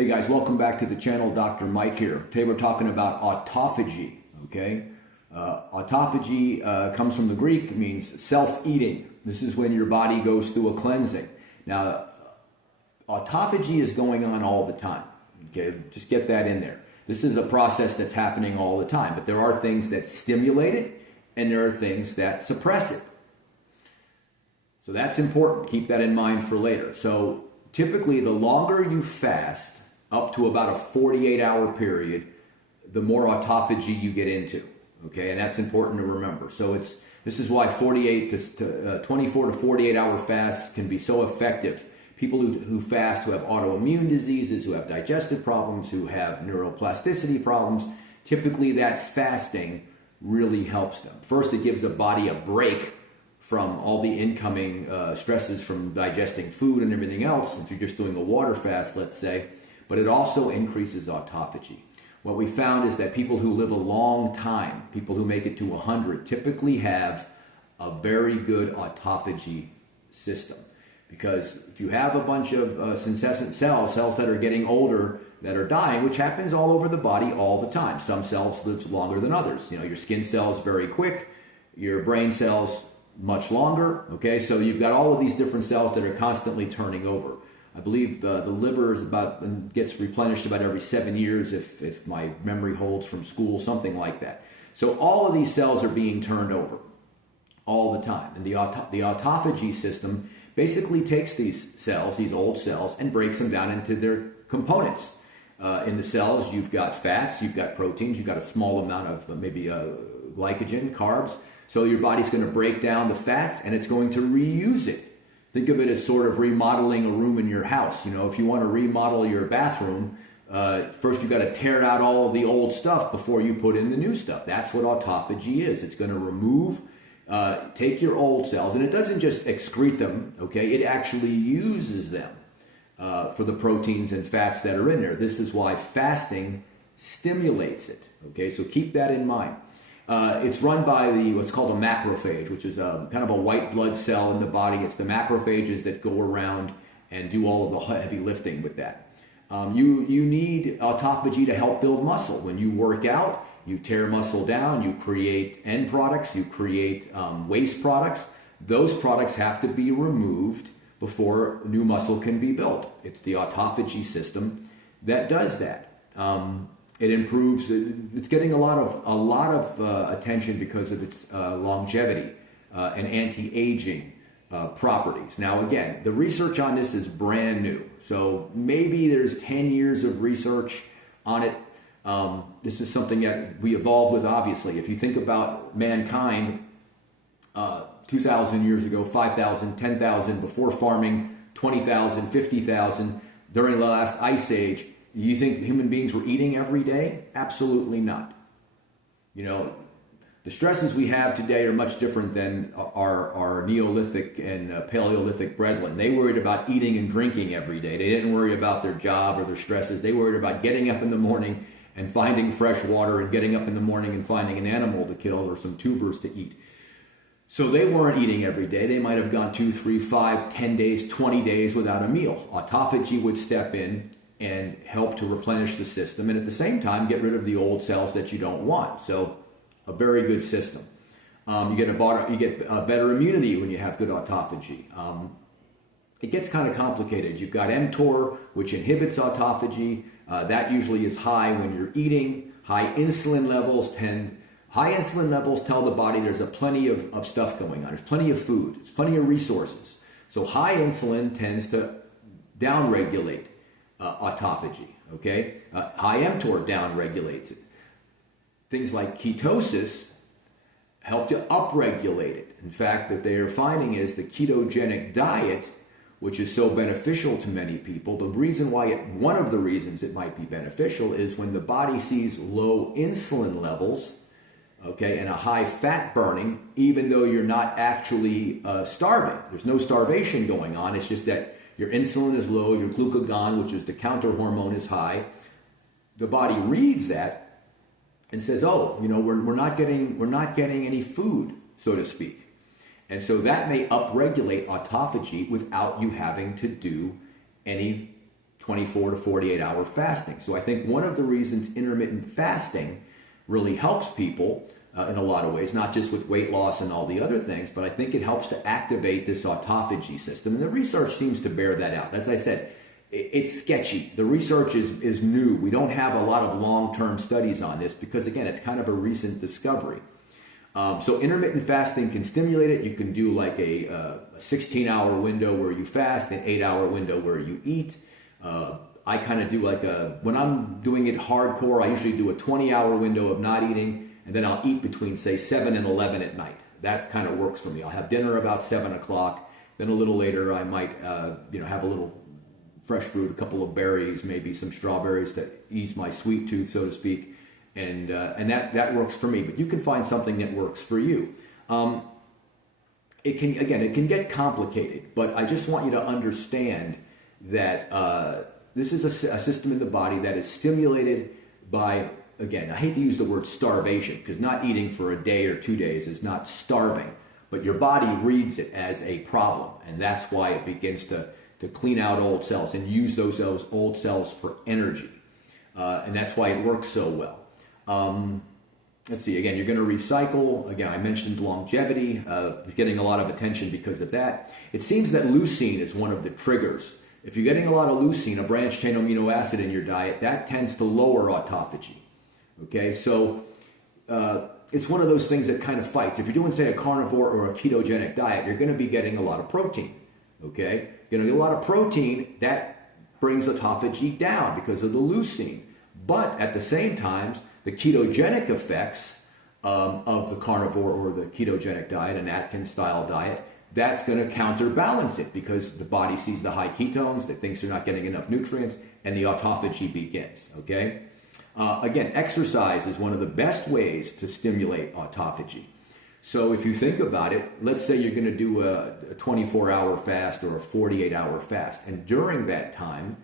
Hey guys, welcome back to the channel. Dr. Mike here. Today we're talking about autophagy. Okay, autophagy comes from the Greek. It means self-eating. This is when your body goes through a cleansing. Now, autophagy is going on all the time. Okay, just get that in there. This is a process that's happening all the time, but there are things that stimulate it and there are things that suppress it. So that's important. Keep that in mind for later. So typically, the longer you fast, up to about a 48-hour period, the more autophagy you get into. Okay, and that's important to remember. So this is why 24 to 48-hour fasts can be so effective. People who fast, who have autoimmune diseases, who have digestive problems, who have neuroplasticity problems, typically that fasting really helps them. First, it gives the body a break from all the incoming stresses from digesting food and everything else, if you're just doing a water fast, let's say, but it also increases autophagy. What we found is that people who live a long time, people who make it to 100, typically have a very good autophagy system. Because if you have a bunch of senescent cells that are getting older, that are dying, which happens all over the body all the time. Some cells live longer than others. You know, your skin cells very quick, your brain cells much longer. Okay, so you've got all of these different cells that are constantly turning over. I believe the liver is gets replenished about every 7 years, if my memory holds from school, something like that. So all of these cells are being turned over all the time, and the autophagy system basically takes these cells, these old cells, and breaks them down into their components. In the cells, you've got fats, you've got proteins, you've got a small amount of maybe glycogen, carbs. So your body's going to break down the fats, and it's going to reuse it. Think of it as sort of remodeling a room in your house. You know, if you want to remodel your bathroom, first you've got to tear out all of the old stuff before you put in the new stuff. That's what autophagy is. It's going to remove, take your old cells, and it doesn't just excrete them, okay? It actually uses them for the proteins and fats that are in there. This is why fasting stimulates it, okay? So keep that in mind. It's run by what's called a macrophage, which is kind of a white blood cell in the body. It's the macrophages that go around and do all of the heavy lifting with that. You need autophagy to help build muscle. When you work out, you tear muscle down, you create end products, you create waste products. Those products have to be removed before new muscle can be built. It's the autophagy system that does that. It improves. It's getting a lot of attention because of its longevity and anti-aging properties. Now, again, the research on this is brand new, so maybe there's 10 years of research on it. This is something that we evolved with. Obviously, if you think about mankind, 2,000 years ago, 5,000, 10,000 before farming, 20,000, 50,000 during the last ice age. You think human beings were eating every day? Absolutely not. You know, the stresses we have today are much different than our Neolithic and Paleolithic brethren. They worried about eating and drinking every day. They didn't worry about their job or their stresses. They worried about getting up in the morning and finding fresh water, and getting up in the morning and finding an animal to kill or some tubers to eat. So they weren't eating every day. They might have gone 2, 3, 5, 10 days, 20 days without a meal. Autophagy would step in and help to replenish the system, and at the same time get rid of the old cells that you don't want. So a very good system. You get a better immunity when you have good autophagy. It gets kind of complicated. You've got MTOR, which inhibits autophagy. That usually is high when you're eating. High insulin levels tell the body there's plenty of stuff going on. There's plenty of food. There's plenty of resources. So high insulin tends to downregulate autophagy, okay? High mTOR downregulates it. Things like ketosis help to upregulate it. In fact, what they are finding is the ketogenic diet, which is so beneficial to many people, one of the reasons it might be beneficial is when the body sees low insulin levels, okay, and a high fat burning, even though you're not actually starving. There's no starvation going on. It's just that your insulin is low, your glucagon, which is the counter hormone, is high. The body reads that and says, "Oh, you know, we're not getting any food, so to speak," and so that may upregulate autophagy without you having to do any 24 to 48 hour fasting. So I think one of the reasons intermittent fasting really helps people in a lot of ways, not just with weight loss and all the other things, but I think it helps to activate this autophagy system. And the research seems to bear that out. As I said, it's sketchy. The research is new. We don't have a lot of long-term studies on this because, again, it's kind of a recent discovery. So intermittent fasting can stimulate it. You can do like a 16-hour window where you fast, an 8-hour window where you eat. I kind of do like when I'm doing it hardcore, I usually do a 20-hour window of not eating, and then I'll eat between, say, 7 and 11 at night. That kind of works for me. I'll have dinner about 7 o'clock. Then a little later, I might have a little fresh fruit, a couple of berries, maybe some strawberries to ease my sweet tooth, so to speak. And that works for me. But you can find something that works for you. It can get complicated, but I just want you to understand that this is a system in the body that is stimulated by, again, I hate to use the word starvation because not eating for a day or 2 days is not starving, but your body reads it as a problem, and that's why it begins to clean out old cells and use those old cells for energy, and that's why it works so well. Let's see, again, you're going to recycle. Again, I mentioned longevity, getting a lot of attention because of that. It seems that leucine is one of the triggers. If you're getting a lot of leucine, a branched chain amino acid in your diet, that tends to lower autophagy. Okay, so it's one of those things that kind of fights. If you're doing, say, a carnivore or a ketogenic diet, you're going to be getting a lot of protein. Okay, you're going to get a lot of protein, that brings autophagy down because of the leucine. But at the same time, the ketogenic effects of the carnivore or the ketogenic diet, an Atkins-style diet, that's going to counterbalance it because the body sees the high ketones, it thinks they're not getting enough nutrients, and the autophagy begins, okay? Again, exercise is one of the best ways to stimulate autophagy. So if you think about it, let's say you're going to do a 24-hour fast or a 48-hour fast, and during that time,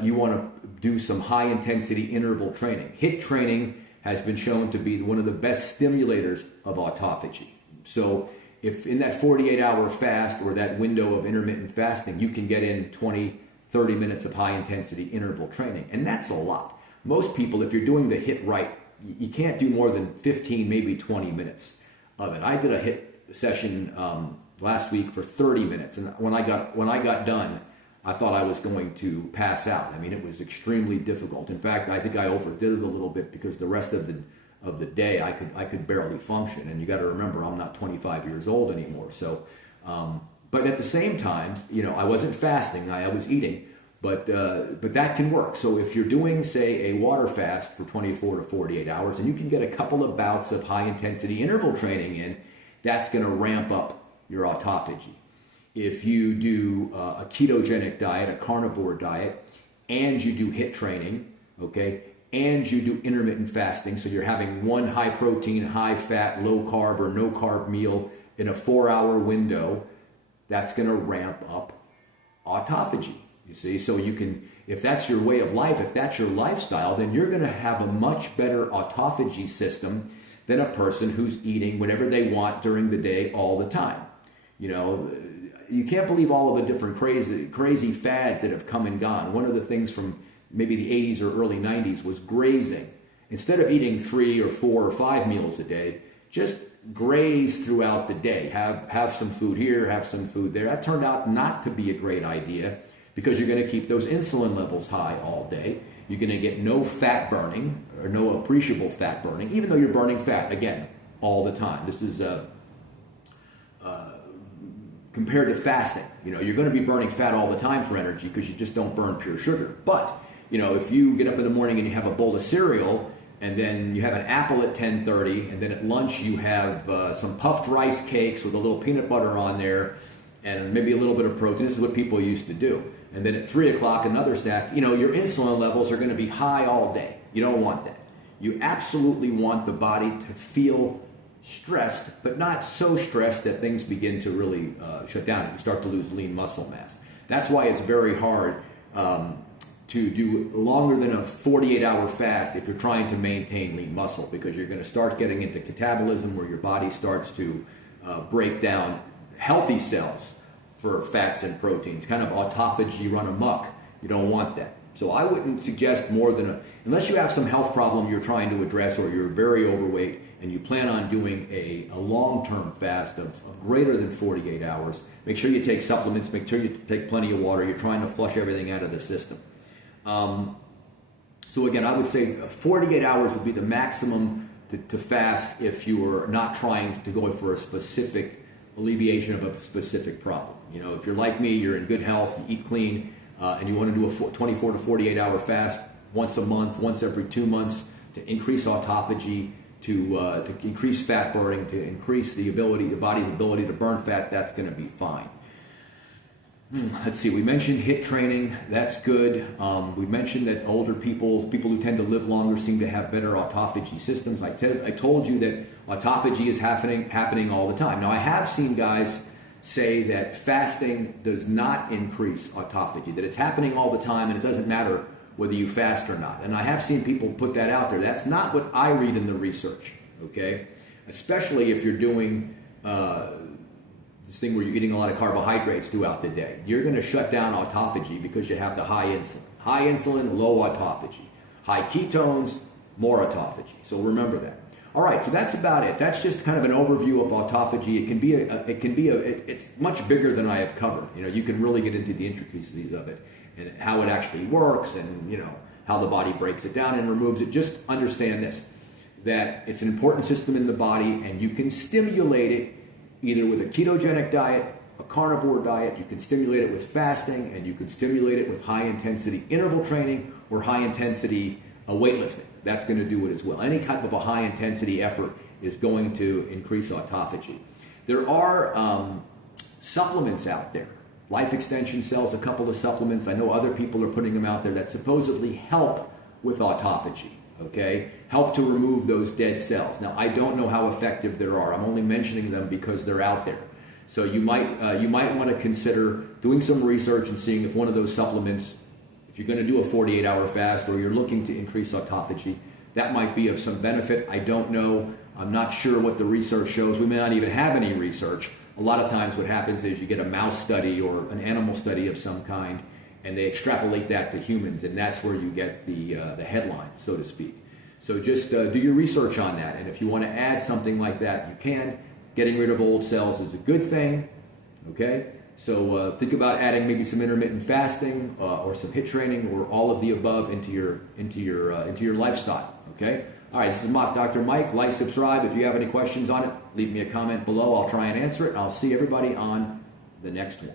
you want to do some high-intensity interval training. HIIT training has been shown to be one of the best stimulators of autophagy. So if in that 48-hour fast or that window of intermittent fasting, you can get in 20, 30 minutes of high-intensity interval training, and that's a lot. Most people, if you're doing the HIIT right, you can't do more than 15, maybe 20 minutes of it. I did a HIIT session last week for 30 minutes, and when I got done, I thought I was going to pass out. I mean, it was extremely difficult. In fact, I think I overdid it a little bit because the rest of the day I could barely function. And you got to remember, I'm not 25 years old anymore. So, but at the same time, I wasn't fasting. I was eating, but that can work. So if you're doing, say, a water fast for 24 to 48 hours, and you can get a couple of bouts of high intensity interval training in, that's going to ramp up your autophagy. If you do a ketogenic diet, a carnivore diet, and you do HIIT training, okay, and you do intermittent fasting, so you're having one high protein, high fat, low carb or no carb meal in a 4-hour window, that's going to ramp up autophagy. You see, so you can, if that's your way of life, if that's your lifestyle, then you're going to have a much better autophagy system than a person who's eating whatever they want during the day all the time. You can't believe all of the different crazy fads that have come and gone. One of the things from maybe the 80s or early 90s was grazing. Instead of eating 3 or 4 or 5 meals a day, just graze throughout the day. Have some food here, have some food there. That turned out not to be a great idea because you're going to keep those insulin levels high all day. You're going to get no fat burning or no appreciable fat burning, even though you're burning fat, again, all the time. This is compared to fasting. You're going to be burning fat all the time for energy because you just don't burn pure sugar. But, if you get up in the morning and you have a bowl of cereal and then you have an apple at 10:30 and then at lunch you have some puffed rice cakes with a little peanut butter on there and maybe a little bit of protein. This is what people used to do. And then at 3 o'clock, another snack. Your insulin levels are going to be high all day. You don't want that. You absolutely want the body to feel stressed, but not so stressed that things begin to really shut down and you start to lose lean muscle mass. That's why it's very hard to do longer than a 48-hour fast if you're trying to maintain lean muscle, because you're going to start getting into catabolism where your body starts to break down healthy cells for fats and proteins, kind of autophagy run amok. You don't want that. So I wouldn't suggest more than unless you have some health problem you're trying to address, or you're very overweight and you plan on doing a long-term fast of greater than 48 hours, make sure you take supplements, make sure you take plenty of water. You're trying to flush everything out of the system. So again, I would say 48 hours would be the maximum to fast if you are not trying to go for a specific alleviation of a specific problem. You know, if you're like me, you're in good health, you eat clean, and you want to do a 24 to 48 hour fast once a month, once every 2 months, to increase autophagy, to increase fat burning, to increase the body's ability to burn fat, that's going to be fine. Let's see, we mentioned HIIT training, that's good. We mentioned that older people who tend to live longer, seem to have better autophagy systems. I told you that autophagy is happening all the time. Now, I have seen guys say that fasting does not increase autophagy, that it's happening all the time and it doesn't matter whether you fast or not. And I have seen people put that out there. That's not what I read in the research, okay? Especially if you're doing this thing where you're eating a lot of carbohydrates throughout the day. You're going to shut down autophagy because you have the high insulin. High insulin, low autophagy. High ketones, more autophagy. So remember that. All right, so that's about it. That's just kind of an overview of autophagy. It's much bigger than I have covered. You know, you can really get into the intricacies of it and how it actually works, and you know how the body breaks it down and removes it. Just understand this, that it's an important system in the body, and you can stimulate it either with a ketogenic diet, a carnivore diet. You can stimulate it with fasting, and you can stimulate it with high intensity interval training or high intensity weightlifting. That's going to do it as well. Any type of a high intensity effort is going to increase autophagy. There are supplements out there. Life Extension sells a couple of supplements. I know other people are putting them out there that supposedly help with autophagy, okay? Help to remove those dead cells. Now, I don't know how effective there are. I'm only mentioning them because they're out there. So you might want to consider doing some research and seeing if one of those supplements, if you're going to do a 48-hour fast or you're looking to increase autophagy, that might be of some benefit. I don't know. I'm not sure what the research shows. We may not even have any research. A lot of times what happens is you get a mouse study or an animal study of some kind, and they extrapolate that to humans, and that's where you get the headline, so to speak. So just do your research on that, and if you want to add something like that, you can. Getting rid of old cells is a good thing, okay? So think about adding maybe some intermittent fasting or some HIIT training or all of the above into your lifestyle. Okay. All right. This is Dr. Mike. Like, subscribe. If you have any questions on it, leave me a comment below. I'll try and answer it. I'll see everybody on the next one.